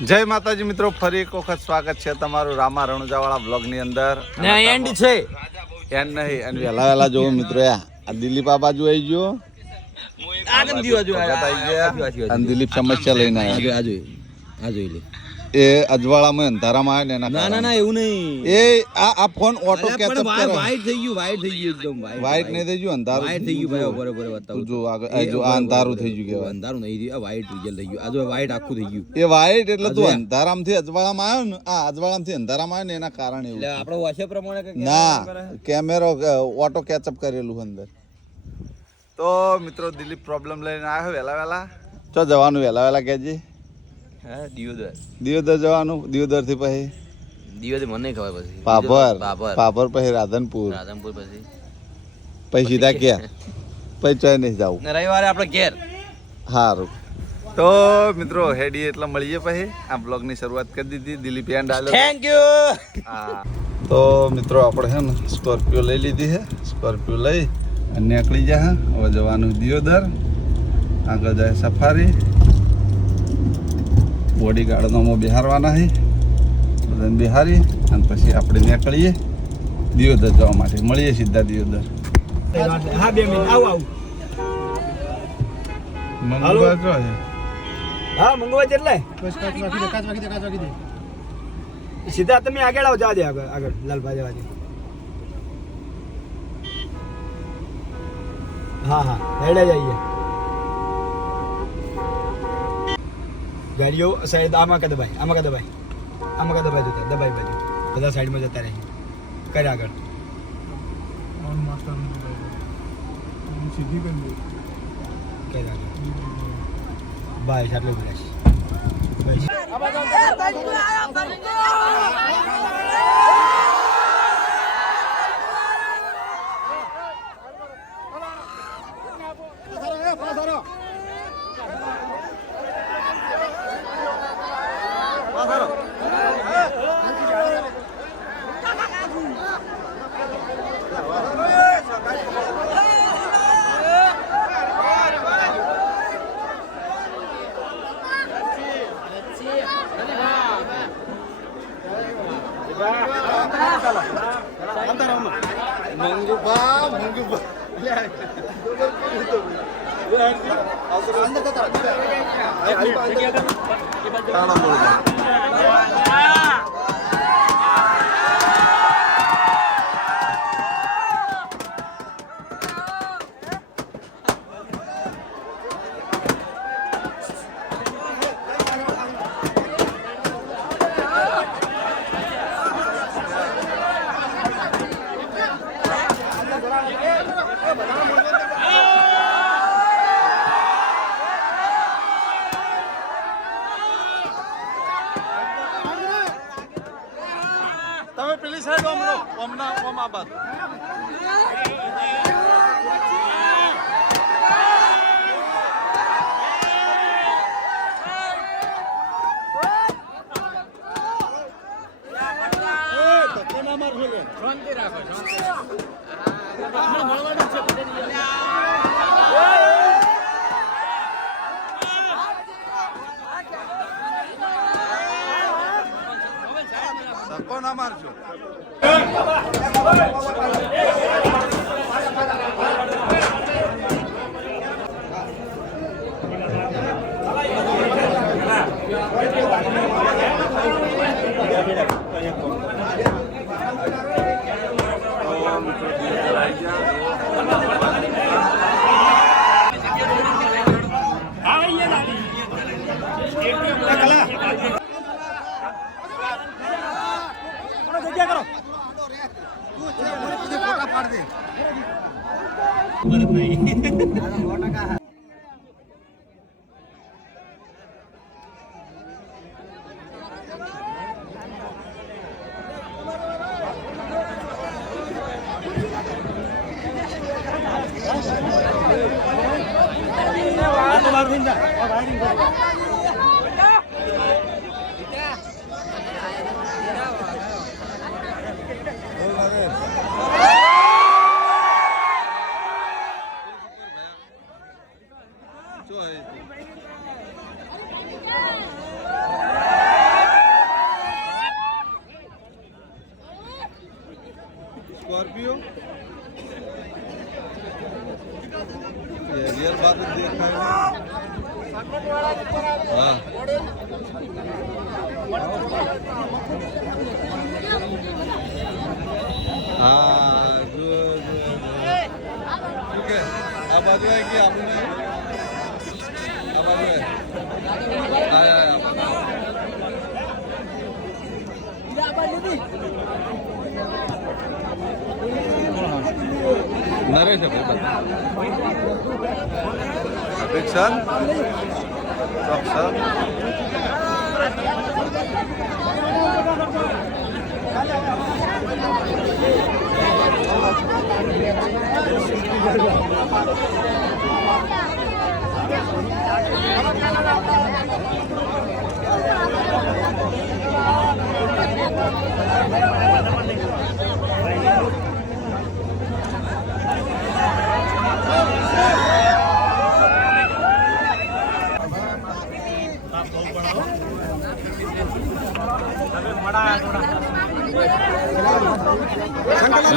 જય માતાજી મિત્રો, ફરી એક વખત સ્વાગત છે તમારું રામા રણુજાવાળા બ્લોગની અંદર. એન્ડ છે એન્ડ નહીં, અને વહેલા વહેલા જોવો મિત્રો, આ દિલીપ આ બાજુ આવી ગયો, અને દિલીપ સમસ્યા લઈને આવ્યો. આ જોઈ લે એ અજવાળામાં અંધારામાં આવે ને એના ના એવું નહીં. એ આ ફોન ઓટો કેચઅપ કરે. વાઈટ થઈ ગયું એકદમ વાઈટ નહીં થઈ ગયું, અંધારું વાઈટ થઈ ગયું. બરાબર બતાવું જો આગળ જો આ અંધારું થઈ ગયું કહેવાય. અંધારું નહીં થયું, વાઈટ રિઝલ્ટ થઈ ગયું. આ જો વાઈટ આખું થઈ ગયું. એ વાઈટ એટલે તું અંધારામાંથી અજવાળામાં આવ્યો ને, આ અજવાળામાંથી અંધારામાં આવ્યો ને એના કારણે એવું. એટલે આપણો વાસે પ્રમાણે ના, કેમેરો ઓટો કેચઅપ કરેલું અંદર. તો મિત્રો દિલીપ પ્રોબ્લેમ લઈને આવ્યો વહેલા વહેલા. ચો જવાનું વહેલા વહેલા કહેજે. દિયોદર જવાનું. દિયોદર થી પછી મને ખબર પછી પાભર પછી રાધનપુર પછી સીધા ક્યાં પછી ચોય નહીં જવું. રવિવારે આપણે ઘેર. સારું. તો મિત્રો હેડી એટલે મળીએ પછી. આ બ્લોગ ની શરૂઆત કરી દીધી. દિલીપ એન્ડ આલ્યો. Thank you. હા તો મિત્રો આપણે છે ને સ્કોર્પિયો લઈ લીધી છે. સ્કોર્પિયો લઈ અને નીકળી જાય. હવે જવાનું દિયોદર. આગળ જાય સફારી. બોડીગાર્ડનો બિહારવાના છે, બધાને બિહારી અને પછી આપણે નીકળીએ દિયોદર જવા માટે. મળીએ સીધા દિયોદર. હા 2 મિનિટ આવું. મંગવા જો છે. હા મંગવા એટલે સીધા તમે આગળ આવો. જા દે આગળ લાલભાઈ જવા દે. હા હેડે જઈએ. ગાડીઓ સાઈડ આમાં કા દબાઈ દબાઈ જતા દબાઈ બાજુ બધા સાઈડમાં જતા રહે. કરે આગળ ઓન માસ્ટર સીધી બંધ કરે આગળ બાય આટલે બોલાશ તમે પેલી સાઈડ ઓમ આબાદ. ધક્કો ના મારજો. Hey! હા જુઓ ઓકે આ બાજુ આવી ગયા આપણે આ બાજુ નરેશ અપેક્ષા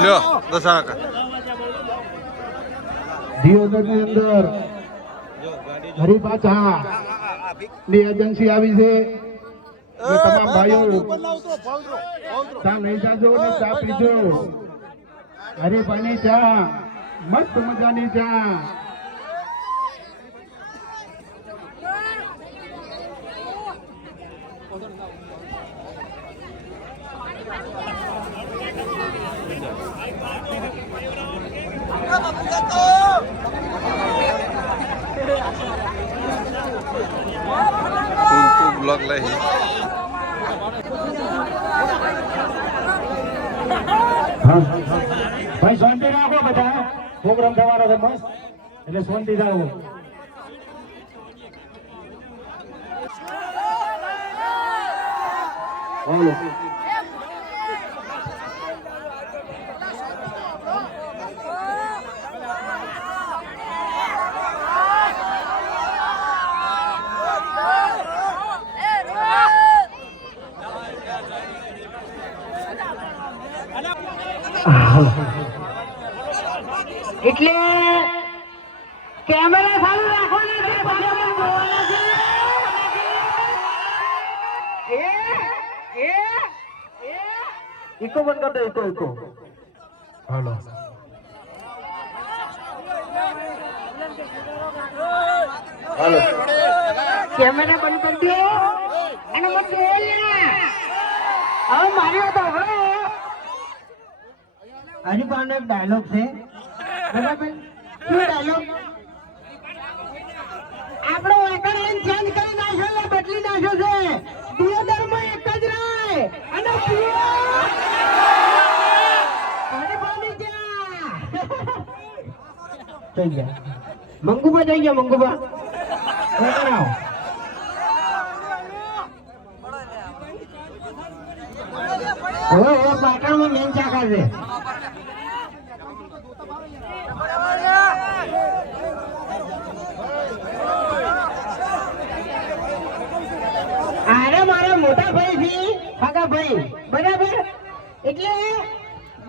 લ્યો દશા દિયોદરની અંદર હરિપાછા ની એજન્સી આવી છે અને તમામ ભાઈઓ ચા નહીં જાજો ને ચા પીજો. હરિભાઈની ચા મસ્ત મજાની ચા. બ્લોગ લઈ ભાઈ શાંતિ રાખો બધા. પ્રોગ્રામ થવાનો છે મસ્ત એટલે શાંતિ રાખો. બોલો એટલે કેમેરા ચાલુ રાખો ને ઇકો બંધ કરી દે. ઇકો હાલો હાલો કેમેરા બંધ કરી દો અને મત બોલ હવે મારી તો હવે હજી પણ એક ડાયલોગ છે બરાબર. શું ડાયલોગ? આપણો વાતાવરણ ચેન્જ કરી નાખ્યો છે, બદલી નાખ્યો છે. દિયોદરમાં એક જ રાય અને થઈ ગયા મંગુબા. થઈ ગયા મંગુબા. હવે પાટણમાં મેન ચાકા છે. અરે મારા મોટા ભાઈ થી કાકા ભાઈ બરાબર. એટલે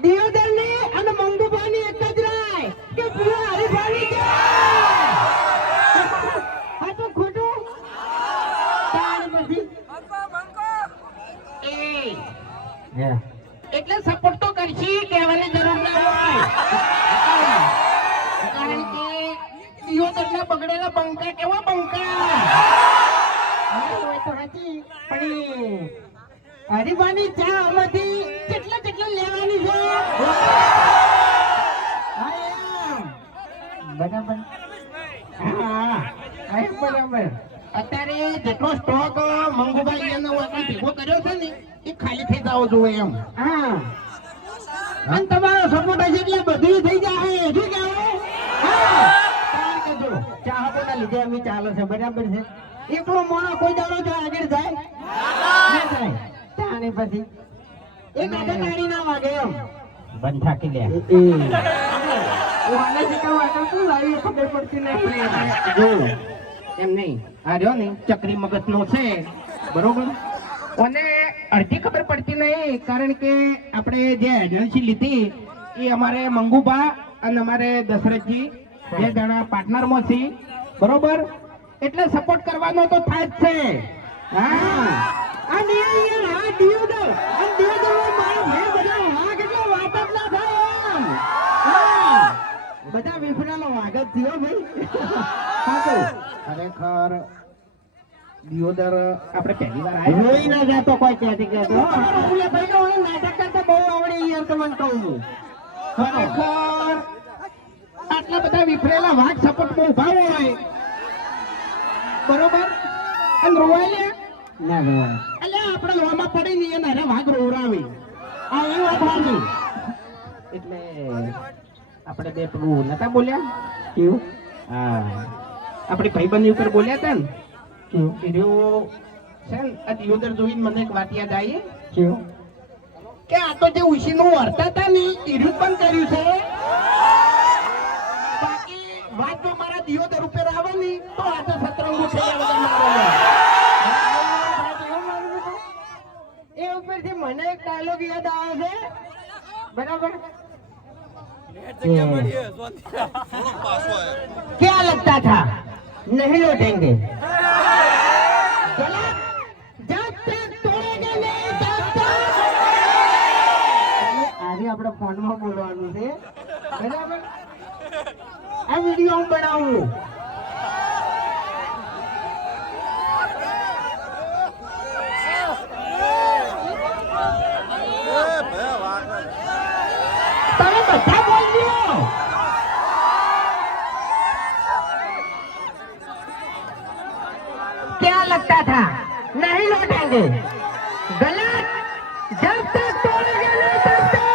દિયોદર ની અને મંગુભાઈ એક જ રાય કે પૂરા હરિભાઈ છે. હા તો ખોટું એટલે સપોર્ટ તો કરશી, કહેવાની જરૂર ના હોય. કારણ કે દિયોદરના બગડેલા બંકા કેવા બંકા પણ હરિભાની ચા આમાંથી કેટલા કેટલા લેવાની છે. બરાબર. હા બરાબર. અત્યારે જેટલો સ્ટોક મંગુભાઈ એનો ભેગો કર્યો છે ને એ ખાલી થઈ જાવ જોઈએ એમ. હા અને તમારો સપોર્ટ હશે એટલે બધું થઈ જાય. શું કહેવાય? ચાહકોના લીધે અમે ચાલે છે બરાબર છે. એકલો મોણો કોઈ દાડો જો આગળ જાય ના જાય. ચાને પછી એક આગળ ગાડી ના વાગે એમ બંધ થાકી લે. વાને શીખવા તો શું લાવી ખબર પડતી નહીં. જો એમ નહીં આ રહ્યો ને ચક્રી મગજ નો છે બરોબર. અને અડધી ખબર પડતી નહીં કારણ કે આપણે જે એજન્સી લીધી એ અમારે મંગુબા અને અમારે દશરથજી બે જણા પાર્ટનરમાં છીએ બરોબર. એટલે સપોર્ટ કરવાનો તો થાય જ છે. હા અને યાર આ દિયોદર અને દિયોદર મારો ભાઈ બધા વાઘ એટલે વાત જ ના થાય એમ હા બધા વિફરાનો વાઘ જ થયો ભાઈ સાચું ખરેખર દિયોદર આપણે પહેલી વાર આવ્યા જોઈ ના જાતો કોઈ ક્યાંથી કહેતો ઓલે ભાઈ નો નાટક કરતા બહુ આવડે યાર તમને કહું છું ખરેખર આટલા બધા વિફરેલા વાઘ સપોર્ટમાં ઉભા હોય બરોબર અને રોવાય ના રોવાય એટલે આપણે લોમાં પડી ને એને અરે વાઘ રોવરાવી આ એ વાત વાગી એટલે આપણે બે પેલું નતા બોલ્યા કેવું હા આપણી ભાઈબંધી ઉપર બોલ્યા હતા ને કેવું કીધું છે ને આ દિયોદર જોઈને મને એક વાત યાદ આવી કેવું કે આ તો જે ઉશીનું વર્તા હતા ને ઈર્યું પણ કર્યું છે બાકી વાત તો મારા દિયોદર ઉપર આવે ને તો આ તો સતરંગો છે એ ઉપરથી મને એક ડાયલોગ યાદ આવે છે બરાબર क्या लगता था नहीं लौटेंगे जब तक तोड़ेंगे नहीं तब तक આજે આપણે ફોનમાં બોલવાનું છે બરાબર આ વિડીયો હું બનાવું તમે બધા બોલ્યો क्या लगता था नहीं लौटेंगे गलत जब तक तोड़ेंगे नहीं तब तक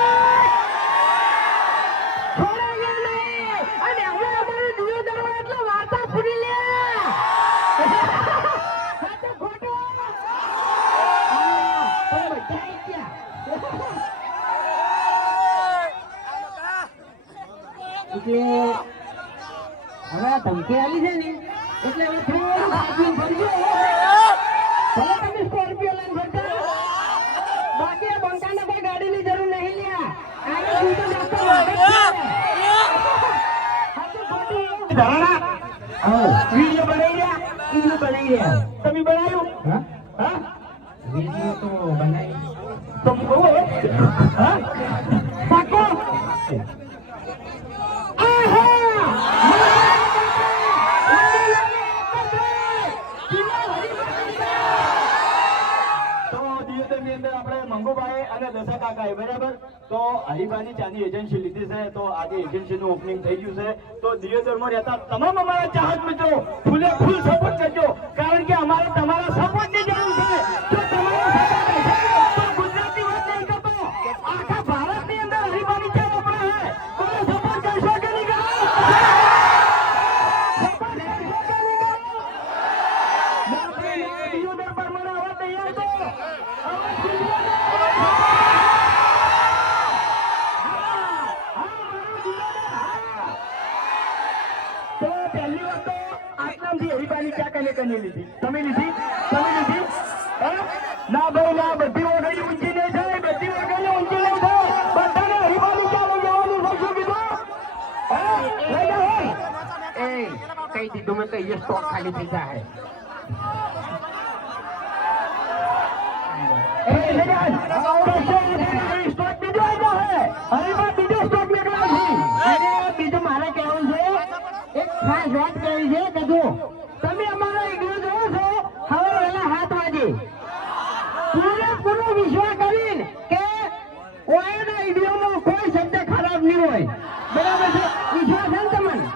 छोड़ेंगे नहीं અને હવે અમારું દિયોદર એટલે વાર્તા પૂરી લે સાચું ખોટું તમે બધા આવી ગયા એટલે હવે આ ધમકી આવી છે ને એટલે હવે થોડું બાજુ ફરજો ભલે તમે સ્કોર્પિયો લઈને ફરતા બાકી આ બંકાને કોઈ ગાડીની જરૂર નહીં લ્યા આગળ ઊંચો નાસ્તો વિડીયો બનાવી રહ્યા વિડીયો બનાવી રહ્યા તમે બનાવ્યું હા વિડીયો તો બનાવી તમે કહો હા પાકો બરાબર તો હરિભાની ચાની એજન્સી લીધી છે તો આજે એજન્સીનું ઓપનિંગ થઈ ગયું છે તો દિયોદરમાં રહેતા તમામ અમારા ચાહક મિત્રો ફૂલે ફૂલ સપોર્ટ કરજો કારણ કે અમારે તમારા સપોર્ટની જરૂર છે જો તમારો સપોર્ટ હશે તો ગુજરાતી વાત નહીં કરતો આખા ભારતની અંદર હરિભાની ચા વપરાય છે કોઈ સપોર્ટ કરશો કે નહીં કરો સપોર્ટ કરશો કે નહીં કરો દિયોદર પર મને આવવા તૈયાર છો તમે લીધી ના ભાઈ ના બધી ઓગળી ઊંચી નહીં થાય બધી ઓગળી ઊંચી નહીં થાય બધાને હરિભાની ચા લઈ જવાનું શું કીધું લઈ જાઓ એ કઈ દીધું મેં કહીએ સ્ટોક ખાલી થઈ જાય સ્ટોક બીજો આવ્યો હે હરિભા બીજો સ્ટોક નીકળ્યો છે બીજું મારે કહેવું છે એક ખાસ વાત કહેવી છે કે જો તમે અમારા વિડીયો જોવો છો હવે વહેલા 7 વાગે પૂરેપૂરો વિશ્વાસ કરીને કે ઓયના વિડીયોમાં કોઈ શબ્દ ખરાબ નહીં હોય બરાબર છે વિશ્વાસ છે ને તમને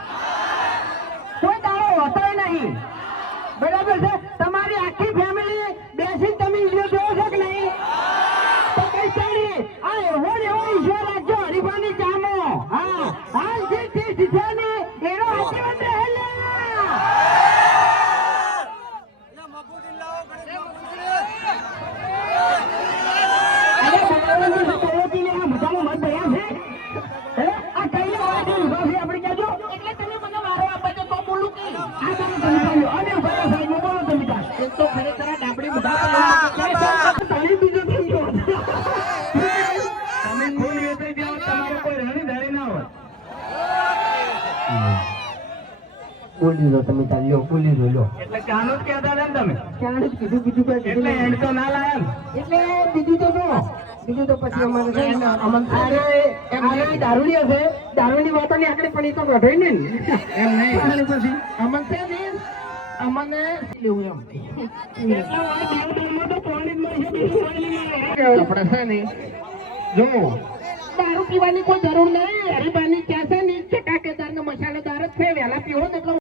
કોઈ દાડો હોતો નહીં બરાબર છે તમારી આખી ફેમિલી બેસી તમે વિડીયો જોવો છો કે નહીં તો કઈ ચાલી આ એવો ઈશ્વર રાખજો હરિભાની ચાનો હા હાલ જે શીખ્યા ને એનો આશીર્વાદ રહે બોલી લો તમે તાર લ્યો બોલી લો લ્યો એટલે ચાનો જ કહેતા હતા ને તમે ક્યાં જ કીધું બીજું કોઈ કીધું એટલે નહીં. એન્ડ તો ના લાયા ને. એટલે બીજું તો જો બીજું તો પછી અમારે છે ને અમન અરે દારૂડી હશે દારૂની વાતો ની આકડી પણ એ તો ગઢોય ને એમ નહીં અને પછી અમન છે ને અમને લેવું એમ આપણે છે ને જો દારૂ પીવાની કોઈ જરૂર નહીં હરીબાની ક્યાં છે ને ચટાકેદાર ને મસાલેદાર જ છે વહેલા પીવો ને એટલે